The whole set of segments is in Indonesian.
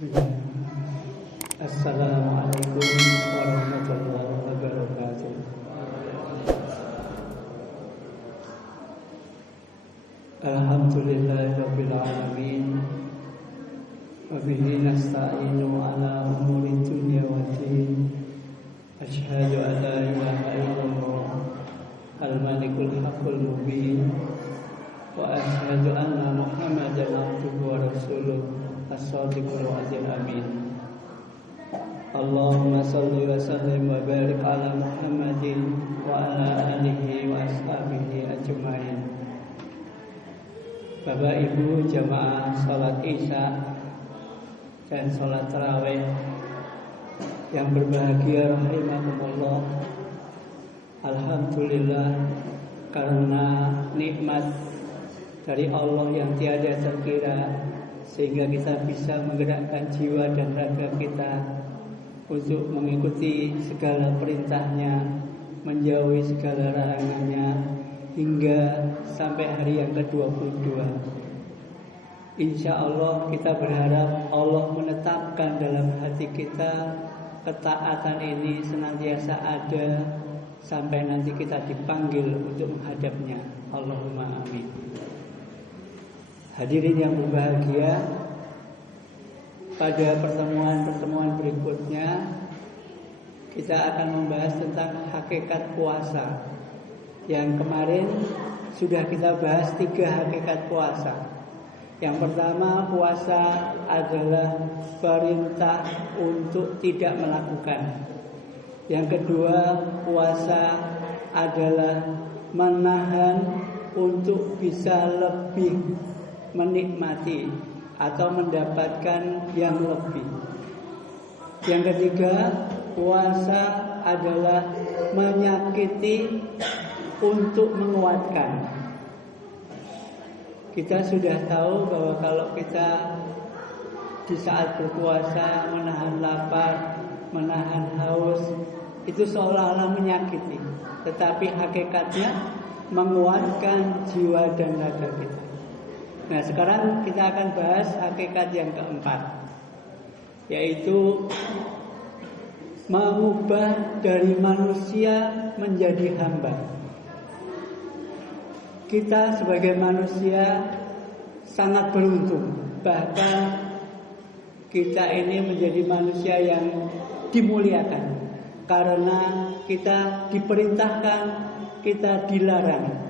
Bismillah. Assalamualaikum warahmatullahi wabarakatuh. Alhamdulillahirabbil alamin. Wa bihi nasta'inu ala umuri dunya waddin. Asyhadu an la ilaha illallah al-malikul haqqul mubin. Wa asyhadu anna Muhammadan abduhu wa rasuluh as-sadiqul wa'dil amin. Allahumma salli wa sallim wa barik ala Muhammadin wa ala alihi wa ashabihi ajma'in. Bapak Ibu jamaah salat Isya dan salat tarawih yang berbahagia rahimakumullah. Alhamdulillah, karena nikmat dari Allah yang tiada terkira, sehingga kita bisa menggerakkan jiwa dan raga kita untuk mengikuti segala perintahnya, menjauhi segala larangannya, hingga sampai hari yang ke-22. Insya Allah kita berharap Allah menetapkan dalam hati kita ketaatan ini senantiasa ada sampai nanti kita dipanggil untuk menghadapnya. Allahumma amin. Hadirin yang berbahagia, pada pertemuan-pertemuan berikutnya kita akan membahas tentang hakikat puasa. Yang kemarin sudah kita bahas 3 hakikat puasa. Yang pertama, puasa adalah perintah untuk tidak melakukan. Yang kedua, puasa adalah menahan untuk bisa lebih menikmati atau mendapatkan yang lebih. Yang ketiga, puasa adalah menyakiti untuk menguatkan. Kita sudah tahu bahwa kalau kita di saat berpuasa menahan lapar, menahan haus, itu seolah-olah menyakiti, tetapi hakikatnya menguatkan jiwa dan raga kita. Nah, sekarang kita akan bahas hakikat yang keempat, yaitu mengubah dari manusia menjadi hamba. Kita sebagai manusia sangat beruntung, bahkan kita ini menjadi manusia yang dimuliakan karena kita diperintahkan, kita dilarang.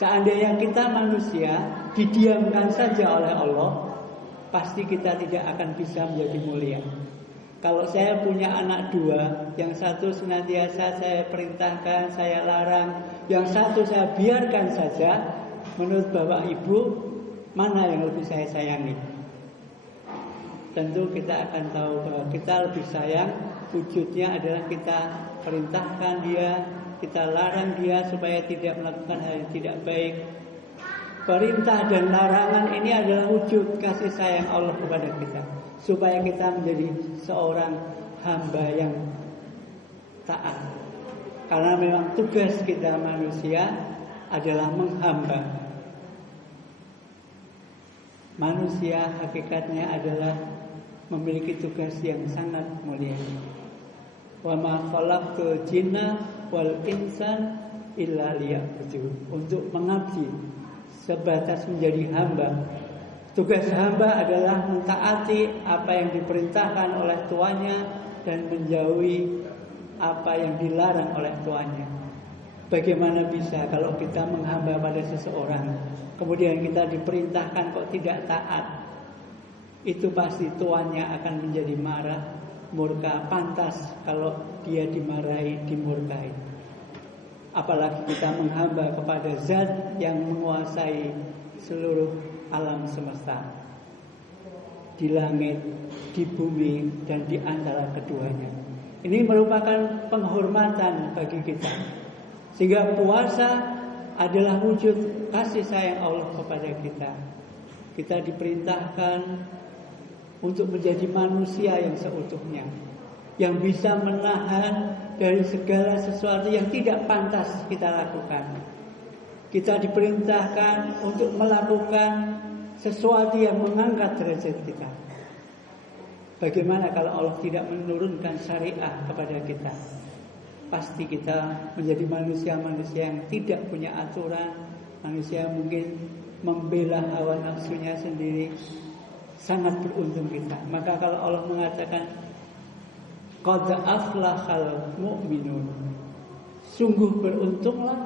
Seandainya kita manusia didiamkan saja oleh Allah, pasti kita tidak akan bisa menjadi mulia. Kalau saya punya anak 2, yang satu senantiasa saya perintahkan, saya larang, yang satu saya biarkan saja, menurut Bapak Ibu, mana yang lebih saya sayangi? Tentu kita akan tahu bahwa kita lebih sayang, wujudnya adalah kita perintahkan dia, kita larang dia supaya tidak melakukan hal yang tidak baik. Perintah dan larangan ini adalah wujud kasih sayang Allah kepada kita, supaya kita menjadi seorang hamba yang taat. Karena memang tugas kita manusia adalah menghamba. Manusia hakikatnya adalah memiliki tugas yang sangat mulia. Wa ma khalaqtul jinna wal insan illa liya'budun, untuk mengabdi, sebatas menjadi hamba. Tugas hamba adalah mentaati apa yang diperintahkan oleh tuannya dan menjauhi apa yang dilarang oleh tuannya. Bagaimana bisa kalau kita menghamba pada seseorang, kemudian kita diperintahkan kok tidak taat? Itu pasti tuannya akan menjadi marah, murka. Pantas kalau dia dimarahi, dimurkai. Apalagi kita menghamba kepada zat yang menguasai seluruh alam semesta, di langit, di bumi, dan di antara keduanya. Ini merupakan penghormatan bagi kita, sehingga puasa adalah wujud kasih sayang Allah kepada kita. Kita diperintahkan untuk menjadi manusia yang seutuhnya, yang bisa menahan dari segala sesuatu yang tidak pantas kita lakukan. Kita diperintahkan untuk melakukan sesuatu yang mengangkat derajat kita. Bagaimana kalau Allah tidak menurunkan syariah kepada kita? Pasti kita menjadi manusia-manusia yang tidak punya aturan, manusia yang mungkin membela hawa nafsunya sendiri. Sangat beruntung kita. Maka kalau Allah mengatakan qad aflahal mu'minun, sungguh beruntunglah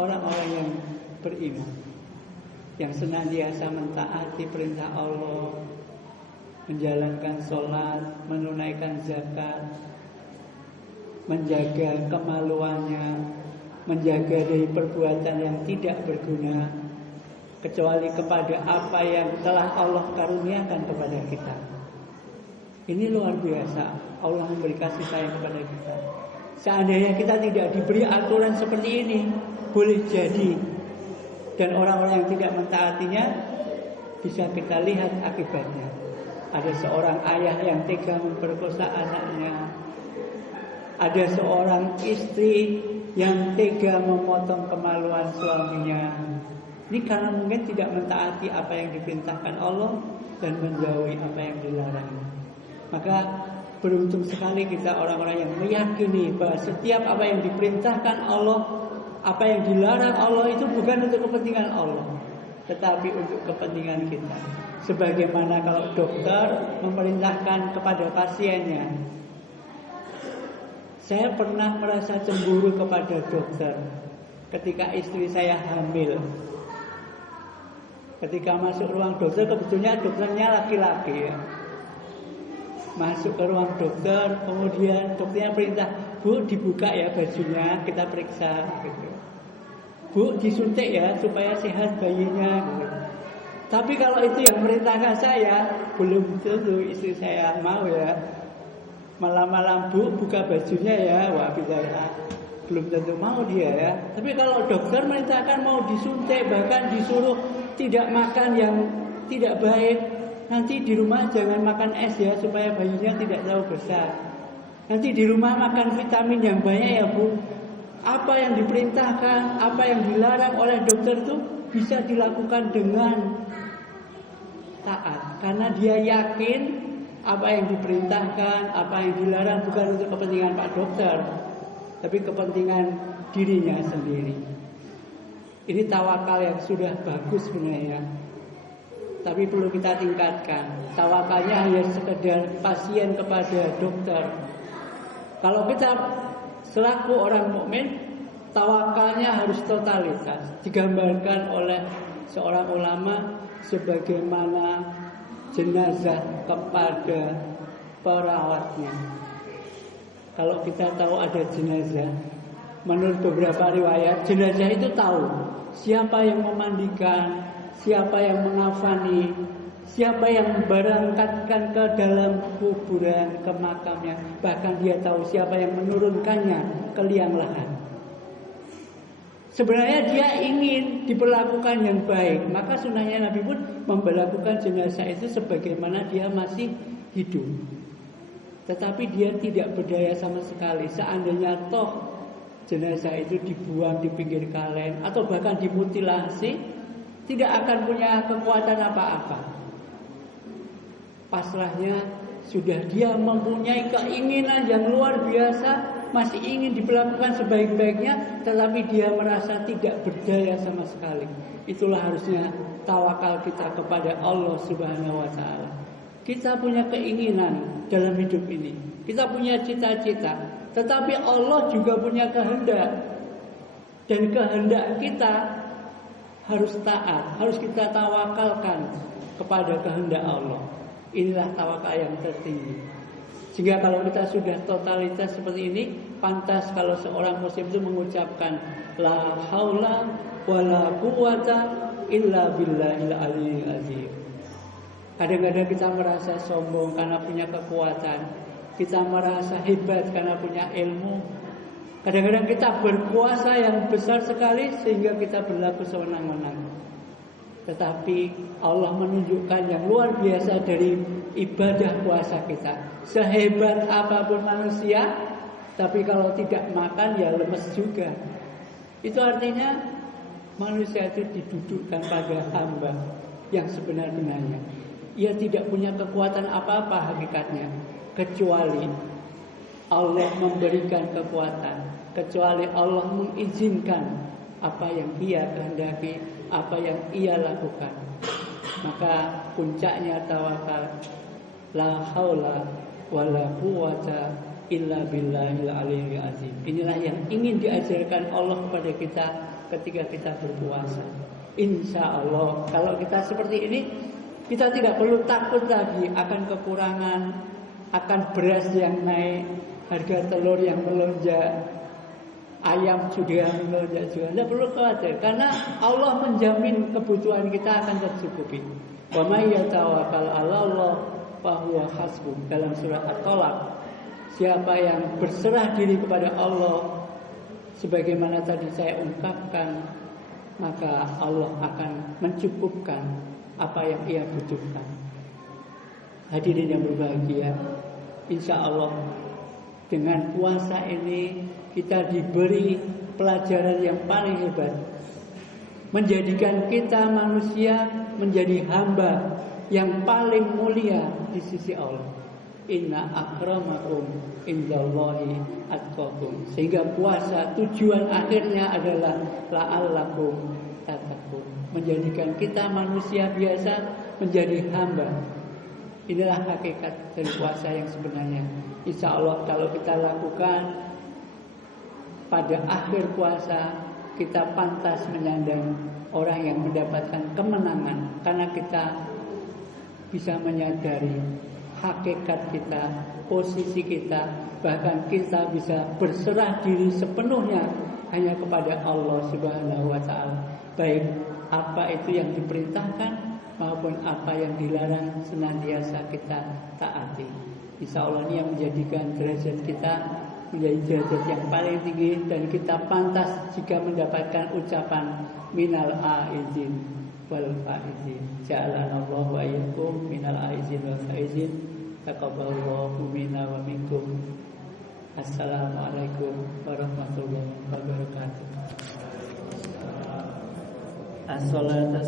orang-orang yang beriman, yang senantiasa mentaati perintah Allah, menjalankan sholat, menunaikan zakat, menjaga kemaluannya, menjaga dari perbuatan yang tidak berguna, kecuali kepada apa yang telah Allah karuniakan kepada kita. Ini luar biasa, Allah memberi kasih sayang kepada kita. Seandainya kita tidak diberi aturan seperti ini, boleh jadi, dan orang-orang yang tidak mentaatinya, bisa kita lihat akibatnya. Ada seorang ayah yang tega memperkosa anaknya. Ada seorang istri yang tega memotong kemaluan suaminya. Ini karena mungkin tidak mentaati apa yang diperintahkan Allah dan menjauhi apa yang dilarang. Maka beruntung sekali kita orang-orang yang meyakini bahwa setiap apa yang diperintahkan Allah, apa yang dilarang Allah itu bukan untuk kepentingan Allah, tetapi untuk kepentingan kita. Sebagaimana kalau dokter memerintahkan kepada pasiennya. Saya pernah merasa cemburu kepada dokter ketika istri saya hamil. Ketika masuk ruang dokter, kebetulan dokternya laki-laki ya. Masuk ke ruang dokter, kemudian dokternya perintah, Bu dibuka ya bajunya, kita periksa gitu. Bu disuntik ya supaya sehat bayinya gitu. Tapi kalau itu yang merintahkan saya, belum tentu istri saya mau ya. Malam-malam Bu buka bajunya ya, wah bisa ya. Belum tentu mau dia ya. Tapi kalau dokter merintahkan mau disuntik, bahkan disuruh tidak makan yang tidak baik, nanti di rumah jangan makan es ya supaya bayinya tidak terlalu besar. Nanti di rumah makan vitamin yang banyak ya Bu. Apa yang diperintahkan, apa yang dilarang oleh dokter itu bisa dilakukan dengan taat, karena dia yakin apa yang diperintahkan, apa yang dilarang bukan untuk kepentingan Pak Dokter, tapi kepentingan dirinya sendiri. Ini tawakal yang sudah bagus sebenarnya, tapi perlu kita tingkatkan. Tawakalnya hanya sekedar pasien kepada dokter. Kalau kita selaku orang mukmin, tawakalnya harus totalitas. Digambarkan oleh seorang ulama sebagaimana jenazah kepada perawatnya. Kalau kita tahu ada jenazah, menurut beberapa riwayat, jenazah itu tahu siapa yang memandikan, siapa yang mengafani, siapa yang memberangkatkan ke dalam kuburan, ke makamnya. Bahkan dia tahu siapa yang menurunkannya ke liang lahat. Sebenarnya dia ingin diperlakukan yang baik, maka sunnahnya Nabi pun memperlakukan jenazah itu sebagaimana dia masih hidup. Tetapi dia tidak berdaya sama sekali. Seandainya toh jenazah itu dibuang di pinggir kalen atau bahkan dimutilasi, tidak akan punya kekuatan apa-apa. Pasrahnya sudah dia mempunyai keinginan yang luar biasa, masih ingin diperlakukan sebaik-baiknya, tetapi dia merasa tidak berdaya sama sekali. Itulah harusnya tawakal kita kepada Allah Subhanahu wa ta'ala. Kita punya keinginan dalam hidup ini, kita punya cita-cita, tetapi Allah juga punya kehendak. Dan kehendak kita harus taat, harus kita tawakalkan kepada kehendak Allah. Inilah tawakal yang tertinggi. Sehingga kalau kita sudah totalitas seperti ini, pantas kalau seorang muslim itu mengucapkan la haula wala quwata illa billahil aliyyil azim. Kadang-kadang kita merasa sombong karena punya kekuatan, kita merasa hebat karena punya ilmu. Kadang-kadang kita berkuasa yang besar sekali sehingga kita berlaku sewenang-wenang. Tetapi Allah menunjukkan yang luar biasa dari ibadah puasa kita. Sehebat apapun manusia, tapi kalau tidak makan ya lemes juga. Itu artinya manusia itu didudukkan pada hamba yang sebenar-benarnya. Ia tidak punya kekuatan apa-apa hakikatnya, kecuali Allah memberikan kekuatan, kecuali Allah mengizinkan apa yang ia kehendaki, apa yang ia lakukan. Maka puncaknya tawakal, la haula wala quwata illa billahil aliyyil azim. Inilah yang ingin diajarkan Allah kepada kita ketika kita berpuasa. Insya Allah kalau kita seperti ini, kita tidak perlu takut lagi akan kekurangan, akan beras yang naik, harga telur yang melonjak, ayam juga melonjak juga. Tidak perlu khawatir karena Allah menjamin kebutuhan kita akan tercukupi. Wa may yatawakkal 'alallah fa huwa hasbuh. Dalam surah At-Tolak, siapa yang berserah diri kepada Allah, sebagaimana tadi saya ungkapkan, maka Allah akan mencukupkan apa yang ia butuhkan. Hadirin yang berbahagia, insya Allah dengan puasa ini kita diberi pelajaran yang paling hebat, menjadikan kita manusia menjadi hamba yang paling mulia di sisi Allah. Inna akramakum indallahi atqakum. Sehingga puasa tujuan akhirnya adalah la'allakum tattaqun, menjadikan kita manusia biasa menjadi hamba. Inilah hakikat dari puasa yang sebenarnya. Insya Allah kalau kita lakukan pada akhir puasa, kita pantas menyandang orang yang mendapatkan kemenangan, karena kita bisa menyadari hakikat kita, posisi kita, bahkan kita bisa berserah diri sepenuhnya hanya kepada Allah Subhanahu wa ta'ala. Baik apa itu yang diperintahkan maupun apa yang dilarang senantiasa kita taati. Insya Allah ini yang menjadikan derajat kita menjadi derajat yang paling tinggi, dan kita pantas jika mendapatkan ucapan minal aizin wal faizin. Ja'alanallahu wa iyyakum minal aizin wal faizin. Taqabbalallahu minna wa minkum. Assalamualaikum warahmatullahi wabarakatuh. As-salatu